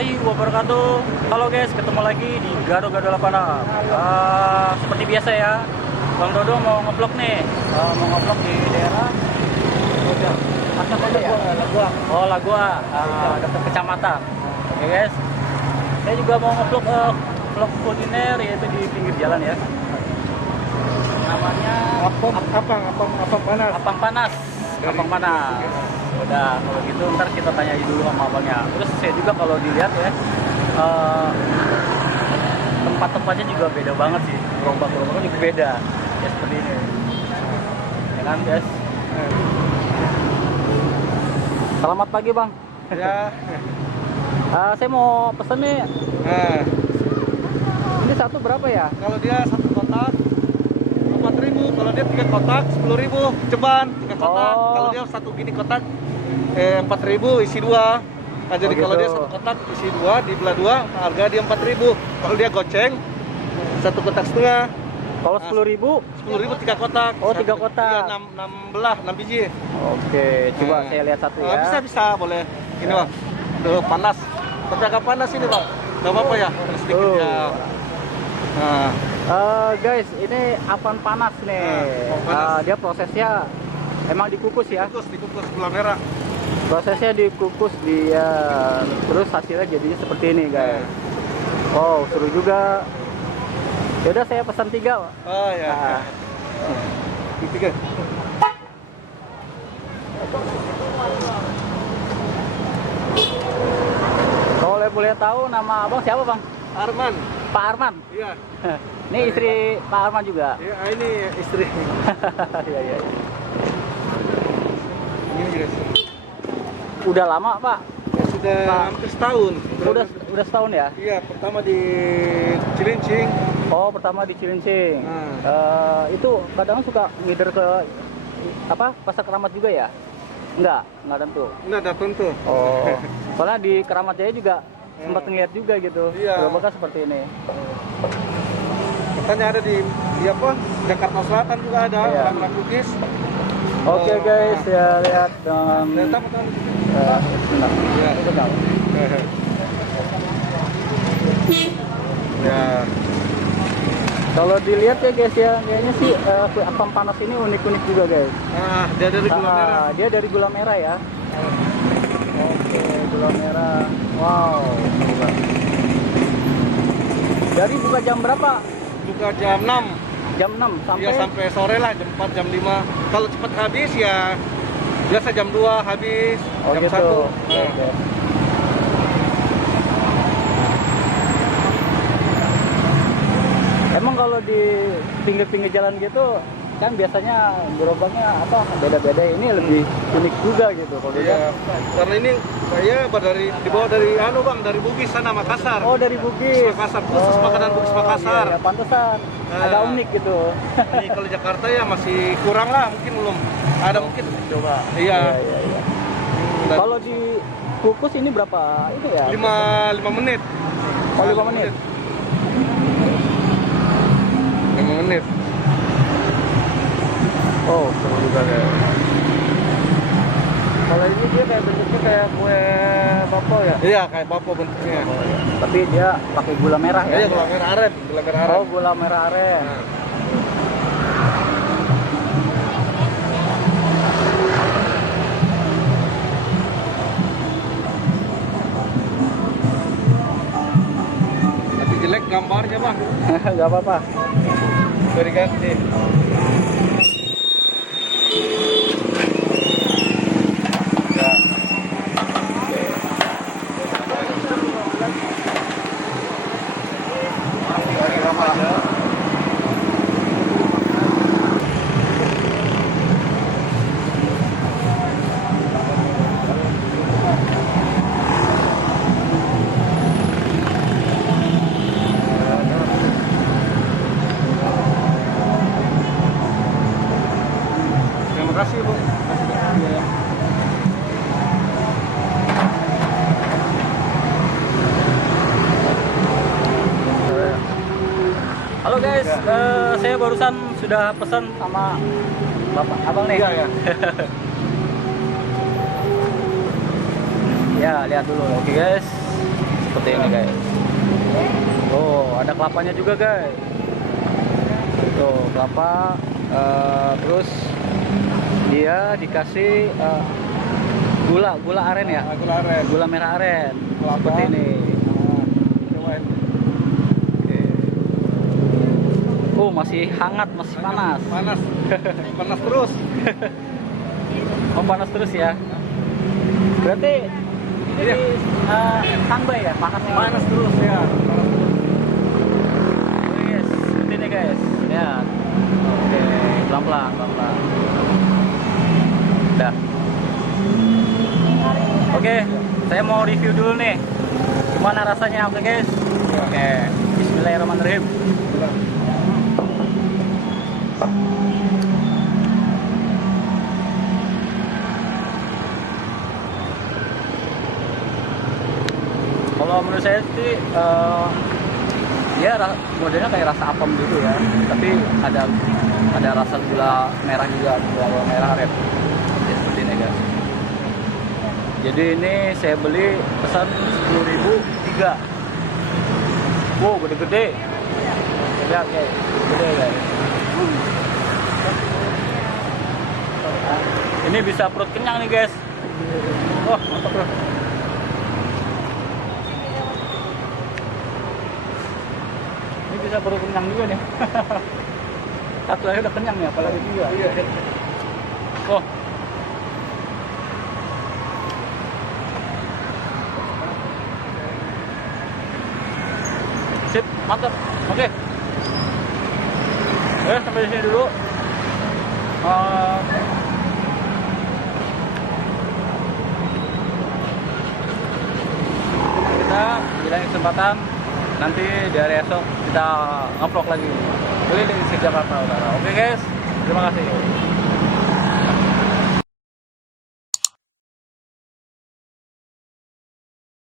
warahmatullahi wabarakatuh. Halo guys, ketemu lagi di Gado-Gado Lapangan. Seperti biasa ya, Bang Dodo mau nge-vlog nih. Mau nge-vlog di daerah Asap aja ya? Lagua. Oh, Lagua, dekat kecamatan. Oke guys, saya juga mau nge-vlog vlog kuliner, yaitu di pinggir jalan ya. Namanya Apang panas. Apang Panas. Apang Panas. Udah, kalau gitu ntar kita tanya dulu sama abangnya. Terus saya juga kalau dilihat ya, tempat-tempatnya juga beda banget sih. Gerobak-gerobaknya juga beda. Ya seperti ini. Ya kan guys? Selamat pagi bang. Ya. Saya mau pesen nih. Nah, Ini satu berapa ya? kalau dia satu kotak 4.000, kalau dia 3 kotak 10.000 ceban 3 kotak. Oh. Kalau dia satu gini kotak 4.000 isi 2. Nah, jadi Oh, kalau gitu. dia satu kotak isi 2 dibelah 2, harga dia 4.000. Kalau dia goceng satu kotak setengah. Kalau 10.000? 10.000 3 kotak. Oh, 3 kotak. Iya, 6 belah, 6 biji. Oke, coba Nah. saya lihat satu ya. Bisa boleh. Ini bang, tuh panas. Tapi agak panas ini bang. Gak apa-apa ya, sedikit Oh. ya. Nah, Guys, ini Apang Panas nih. Nah, Apang Panas. Dia prosesnya emang dikukus ya. dikukus gula merah. Prosesnya dikukus dia, terus hasilnya jadinya seperti ini guys. Wow, seru juga. Yaudah saya pesan 3. Oh ya. Nah. Tiga. Kalau boleh tahu nama abang siapa bang? Arman. Pak Arman. Iya. Ini istri Pak Arman juga. Ya, ini istri. Iya iya. Ini juga. Udah lama Pak? Ya, sudah Pak. hampir setahun. Udah setahun ya? Iya, pertama di Cilincing. Oh, pertama di Cilincing. Nah. Itu kadang suka ngider ke apa? Pasar Keramat juga ya? Enggak tentu. Enggak ada tentu. Oh. Soalnya di Keramat Jaya juga sempat ngeliat juga gitu. Iya. Gerobaknya seperti ini. Katanya ada di apa? Jakarta Selatan juga ada, Iya. orang Bugis. Oke guys, ya lihat dengan Lihat apa tadi? bentar. Iya. Itu tahu. Ya. Kalau dilihat ya guys ya, kayaknya sih Apang Panas ini unik-unik juga guys. Nah, dia dari gula merah. Dia dari gula merah ya. Oke, gula merah. Wow. Dari buka jam berapa? Buka jam 6. Jam 6 sampai. Ya sampai sore lah, jam 4, jam 5. Kalau cepat habis ya biasa jam 2 habis, Oh jam gitu. 1. Oke. Emang kalau di pinggir-pinggir jalan gitu kan biasanya gerobaknya apa beda-beda, ini lebih unik juga gitu kalau Iya, karena ini saya dibawa dari Bang, dari Bugis sana Makassar. Oh, dari Bugis. Makassar, khusus makanan Bugis Makassar. Iya, pantesan. Nah. Agak unik gitu. Ini kalau Jakarta ya masih kurang lah, mungkin belum ada mungkin. Coba. Iya. Iya. Kalau di kukus ini berapa itu ya? 5 menit. Oh, 5 menit. 5 menit. Oh, seru juga ya. Kalau ini dia kayak bentuknya kayak kue bapo ya? Iya, kayak bapo bentuknya. Tapi dia pakai gula merah ya? Iya, gula merah aren, gula merah aren. Oh, gula merah aren. Nah. Tapi jelek gambarnya bang, Gak apa-apa. dari ganti. Terima kasih bu. Halo guys, saya barusan sudah pesan sama bapak abang nih. Iya ya. Ya, lihat dulu. Oke guys. seperti ini guys. Oh, ada kelapanya juga guys. Tuh kelapa, terus dia dikasih gula aren ya, Gula aren. gula merah aren Kelapa. seperti ini. Cobain. Oke. Oh, masih hangat, masih panas. Panas. Panas terus. Oh, panas terus ya. Berarti ini Iya. standby ya, panas ini. Panas terus ya. Guys, seperti ini guys. Lihat. Oke, pelan-pelan. Udah. Oke, saya mau review dulu nih. Gimana rasanya? Oke guys. Oke, bismillahirrahmanirrahim. Kalau menurut saya sih dia modelnya kayak rasa apem gitu ya, tapi ada rasa gula merah juga, gula merah aren. Ya, seperti ini guys. Jadi ini saya beli pesan 10.000 3. Wow, gede-gede. Lihat guys, gede guys. Ini bisa perut kenyang nih guys. Wah, mantap bro. Ini bisa perut kenyang juga nih. Satu aja udah kenyang ya, apalagi dua. Iya. Oh. Sip, mantap. Oke. Sampai di sini dulu. Kita di lain kesempatan nanti di hari esok kita nge-vlog lagi keliling Jakarta Utara. Oke guys, terima kasih.